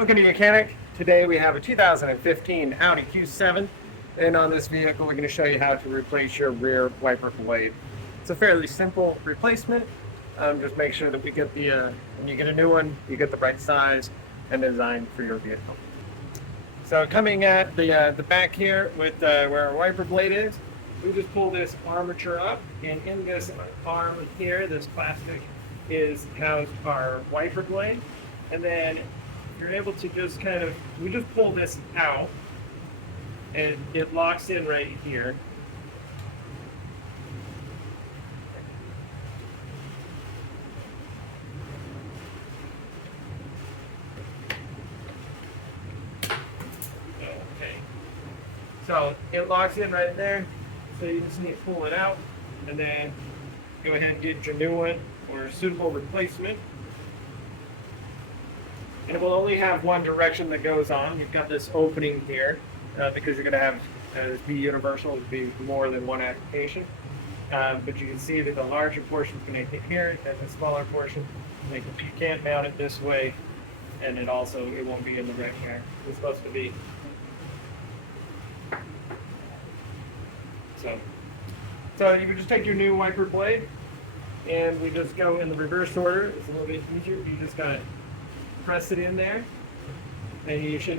Welcome to Mechanic. Today we have a 2015 Audi Q7, and on this vehicle we're going to show you how to replace your rear wiper blade. It's a fairly simple replacement. Just make sure that we get when you get a new one, you get the right size and design for your vehicle. So coming at the back here with where our wiper blade is, we just pull this armature up, and in this arm here, this plastic is housed our wiper blade, and then you're able to just we just pull this out and it locks in right here. Okay. So it locks in right there. So you just need to pull it out and then go ahead and get your new one or a suitable replacement. And it will only have one direction that goes on. You've got this opening here because you're going to have this be universal, it'd be more than one application. But you can see that the larger portion is going to hit here, and the smaller portion, you can't mount it this way, and it won't be in the right here. It's supposed to be. So you can just take your new wiper blade, and we just go in the reverse order. It's a little bit easier. You just got to press it in there, and you should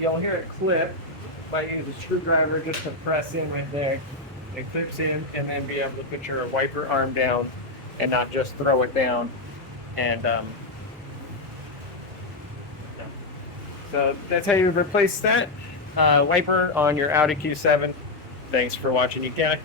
you'll hear it clip. Might use a screwdriver just to press in right there. It clips in, and then be able to put your wiper arm down and not just throw it down. And so that's how you replace that wiper on your Audi Q7. Thanks for watching, Mechanic.